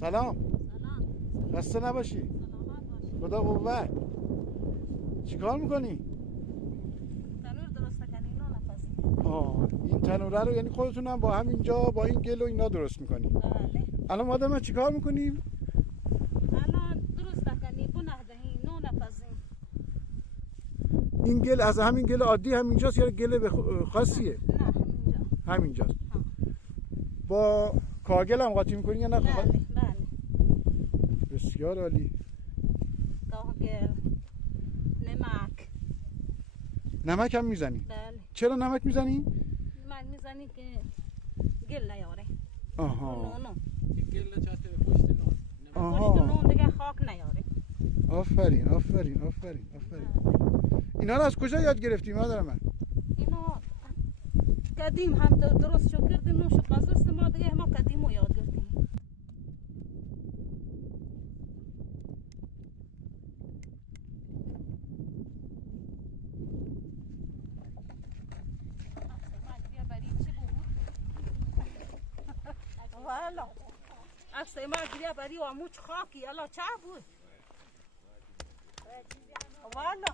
سلام. سلام. خسته نباشی. سلامت باشی. خدا قوت. چیکار میکنی؟ تنور درست کنی اینو نپسی. این تنوره رو یعنی خودتون هم با همینجا با این گل و اینا درست میکنی؟ بله. الان ما داریم چیکار میکنیم؟ الان درست کنی بنه دهی نو نپزی. این گل از همین گل عادی همینجاست یا گل خاصیه؟ نه همینجا. همینجاست. ها. با کاغل هم قاطی میکنی یا نه؟ بله بله. بسیار عالی. کاغل. نمک. نمک هم میزنی؟ بله. چرا نمک میزنی؟ نمک میزنی که گل نیاره. آها. نو. گل چسته به پشت نون. پشت نون دیگه خاک نیاره. آفرین آفرین آفرین آفرین. اینا رو از کجا یاد گرفتی مادر من؟ اینو قدیم هم درست شو کردیم نو شو پس ما دیگه ما قدیم رو یاد گرفتیم. والا عکس ما گریه بری و موچ خاکی الا چه بود والا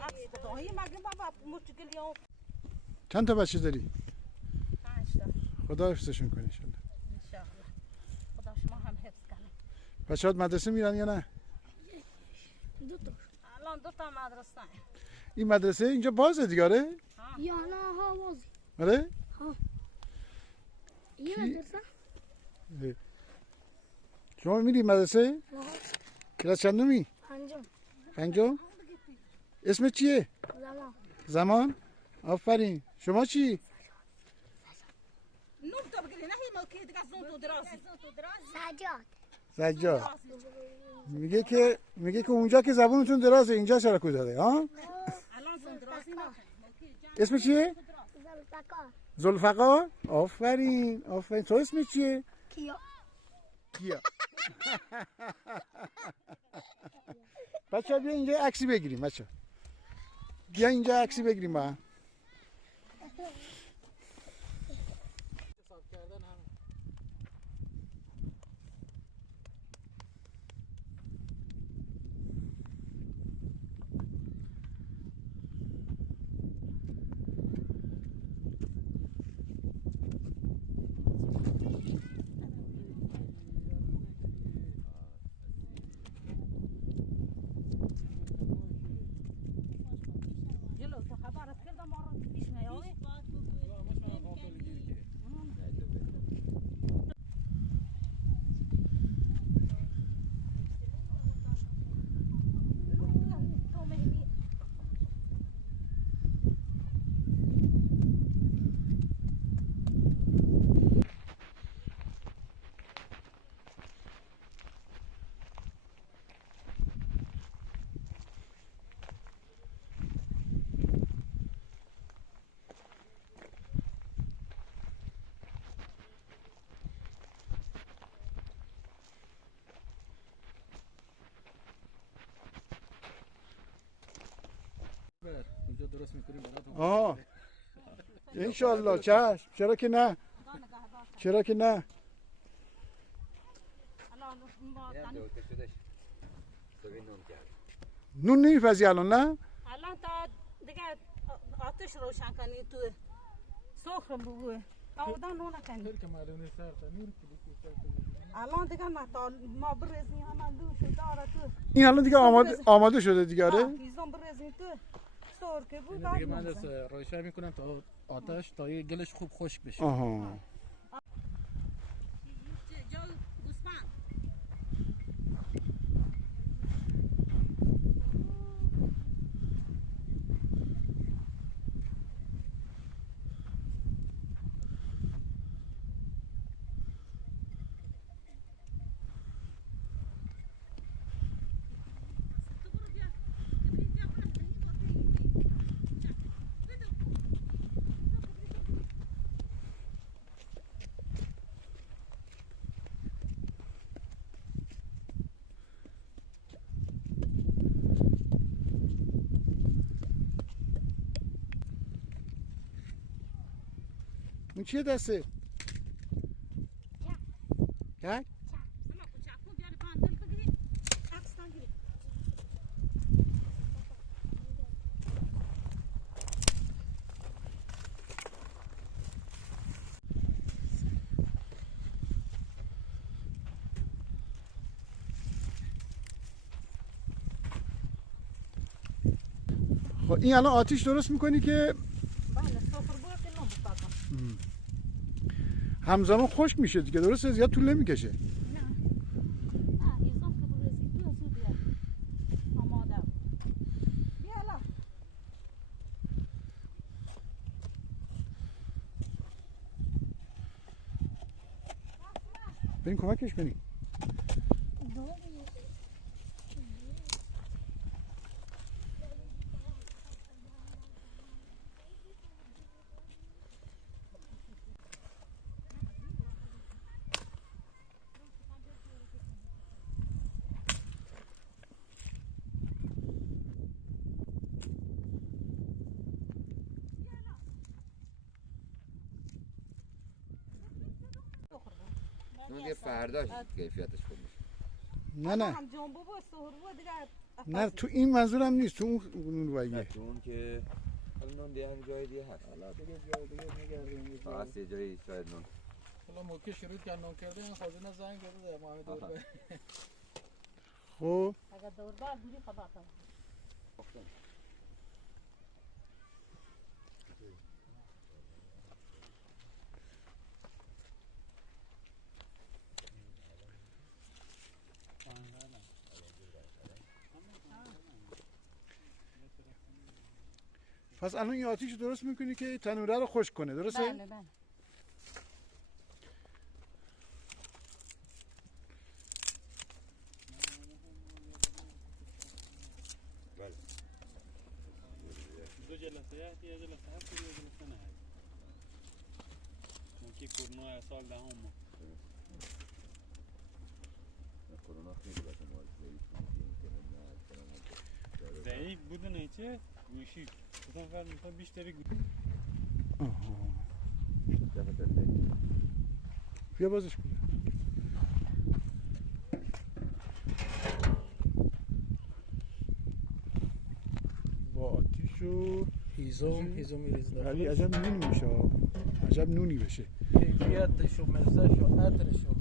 عکس خدایی مگه بابا موچ گلیو چند تا بچه داری؟ 5 تا خدا حفظشون کنه انشالله. انشاءالله خدا شما هم حفظ کنه. بچه‌هات مدرسه میرن یا نه؟ الان 2 تا مدرسه این مدرسه اینجا بازه دیگه آره؟ یا نه ها بازی آره؟ یه کی؟ مدرسه شما میری مدرسه؟ کلاس چندمی؟ پنجم؟ اسمت چیه؟ زمان زمان؟ آفرین. شما چی؟ نون تو بگیری نه موکی دیگه زون تو درازی سجاد سجاد. میگه که اونجا که زبونتون درازه اینجا چرا کجاده ها؟ الان زون درازی نه اسم چیه؟ زلفکار ذوالفقار؟ آفرین آفرین. تو اسمت چیه؟ کیا کیا. بچه بیا اینجا عکسی بگیریم بچه. بیا اینجا عکسی بگیریم با هم. حساب کردن هم جلو تو خبرت کردم ما رو پیش نیایی اونجا درست میکنیم براتون. آه انشالله. چشم. چرا که نه؟ چرا که نه؟ نون نمیپزی الان نه؟ الان تا دیگه آتش روشن کنی تو سخرم بگوه آوردن نونه کنی خیلی که معلومه سرطان نور کلی الان دیگه ما برزی همه لوش و داره تو این الان دیگه آماده شده دیگه آره؟ هیزم برزی تو سور که بود دیگه من دست روشن میکنم تا آتش تا یه گلش خوب خشک بشه. آها. جو گوسفند اون چیه دسته؟ یک؟ بلا کوچاکو بیاری باندل بگیری عکس‌تان گیری خب این الان آتیش درست میکنی که بله سفره بود که نم بپاکم همزمان خشک میشه دیگه، درسته؟ زیاد طول نمیکشه. نه ایزام که برسی تو زود بیار آماده بیا الا بریم کمکش کنیم. اون دیگه فرداش کیفیتش خوب میشه. نه هم جنبو بود سهر بود دیگه نه تو این منظورم نیست، تو اون نه وایه. تو اون که حالا نون دیگه هم جای دیگه هست. حالا دیگه جای دیگه میگردیم. فقط یه جایی شاید نون. حالا موقع شروع کردن کردن خازنه زنگ زده ما همه دور آها. به خب اگر دوردار بودی خبر کنم پس الان این آتیش رو درست میکنی که تنوره رو خشک کنه، درسته؟ بله بله دو جلسه هست یه جلسه هفت یه جلسه نه هست چون که کرونا سال دهم ما کرونا خیلی بده ما ضعیف بودن ایچه گوشی بودن فرد میخواد بیشتری گوشی بیا بازش کن. با آتیش و هیزم میریزن. علی عجب نونی میشه، عجب نونی بشه. کیفیتش و مزهش و عطرش و